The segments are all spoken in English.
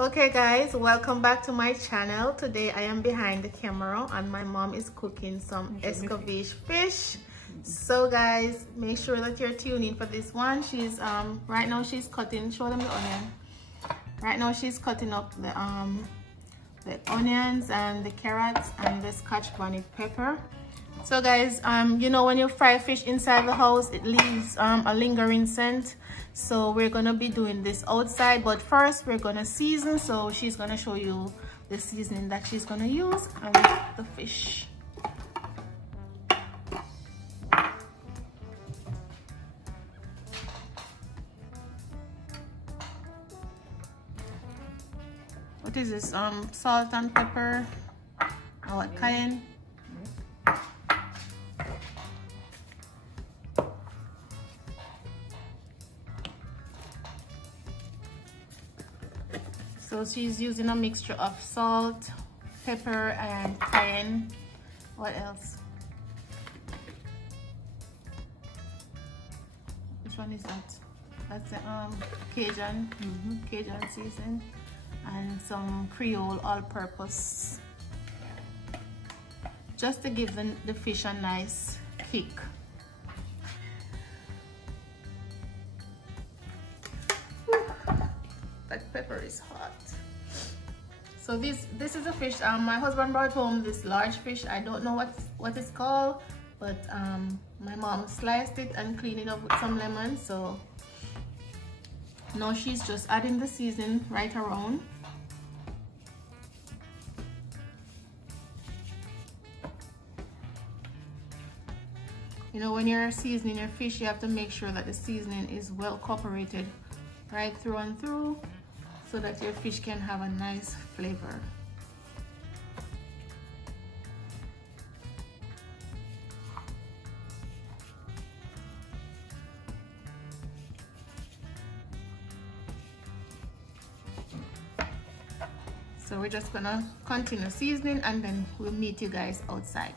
Okay guys, welcome back to my channel. Today I am behind the camera and my mom is cooking some escovitch fish. So guys, make sure that you're tuning for this one. She's right now she's cutting, show them the onion. Right now she's cutting up the onions and the carrots and the Scotch bonnet pepper. So guys, you know when you fry fish inside the house, it leaves a lingering scent. So we're gonna be doing this outside, but first we're gonna season. So she's gonna show you the seasoning that she's gonna use and the fish. What is this? Salt and pepper. Oh, what, Cayenne? So she's using a mixture of salt, pepper, and cayenne. What else? Which one is that? That's the Cajun, Cajun season, and some Creole all-purpose, just to give the fish a nice kick. That pepper is hot. So this is a fish. My husband brought home this large fish. I don't know what it's called, but my mom sliced it and cleaned it up with some lemon. So now she's just adding the seasoning right around. You know, when you're seasoning your fish, you have to make sure that the seasoning is well cooperated right through and through, so that your fish can have a nice flavor. So we're just gonna continue seasoning and then we'll meet you guys outside.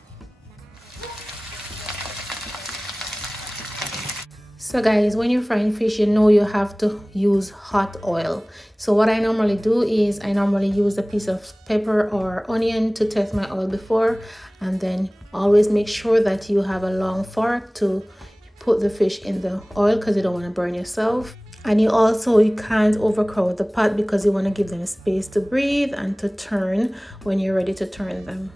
So guys, when you're frying fish, you know you have to use hot oil. So what I normally do is I normally use a piece of pepper or onion to test my oil before, and then always make sure that you have a long fork to put the fish in the oil because you don't want to burn yourself. And you can't overcrowd the pot because you want to give them space to breathe and to turn when you're ready to turn them.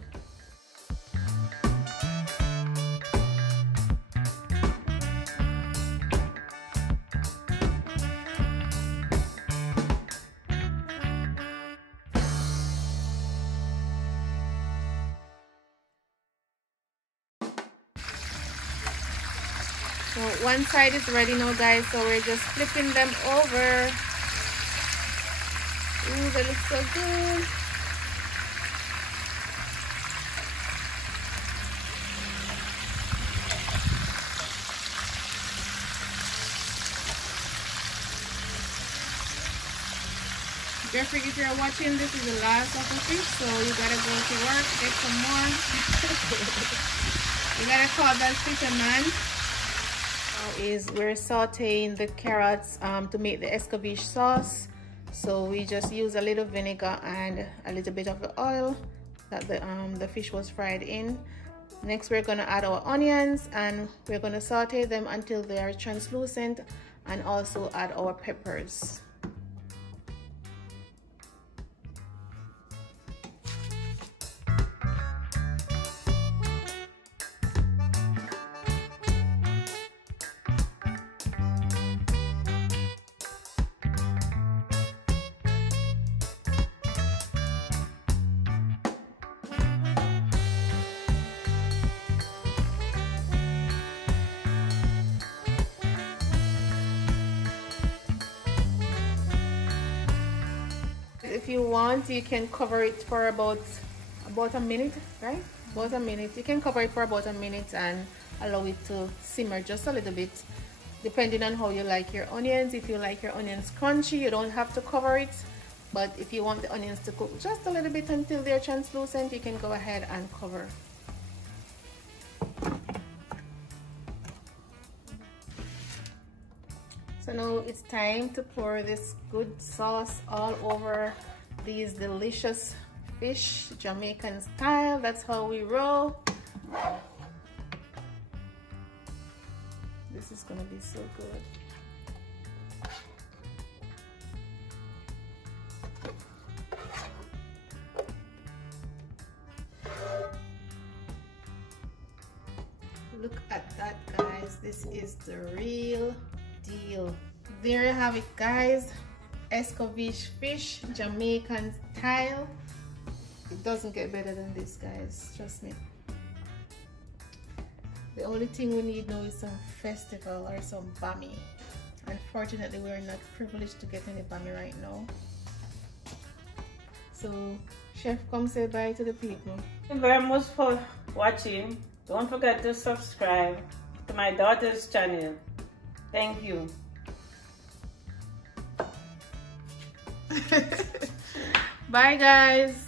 So one side is ready now guys, so we're just flipping them over. Ooh, they look so good. Jeffrey, if you're watching, this is the last of the fish, so you gotta go to work, get some more. You gotta call that fisherman. Is we're sauteing the carrots to make the escovitch sauce. So we just use a little vinegar and a little bit of the oil that the fish was fried in. Next we're going to add our onions and we're going to saute them until they are translucent, and also add our peppers. If you want, you can cover it for about a minute, right? About a minute. You can cover it for about a minute and allow it to simmer just a little bit, depending on how you like your onions. If you like your onions crunchy, you don't have to cover it. But if you want the onions to cook just a little bit until they're translucent, you can go ahead and cover. So now it's time to pour this good sauce all over these delicious fish, Jamaican style. That's how we roll. This is gonna be so good. Look at that, guys. This is the real deal. There you have it, guys. Escovitch fish, Jamaican style. It doesn't get better than this, guys, trust me. The only thing we need now is some festival or some bami. Unfortunately, we're not privileged to get any bami right now. So chef, come say bye to the people. Thank you very much for watching. Don't forget to subscribe to my daughter's channel. Thank you. Bye, guys.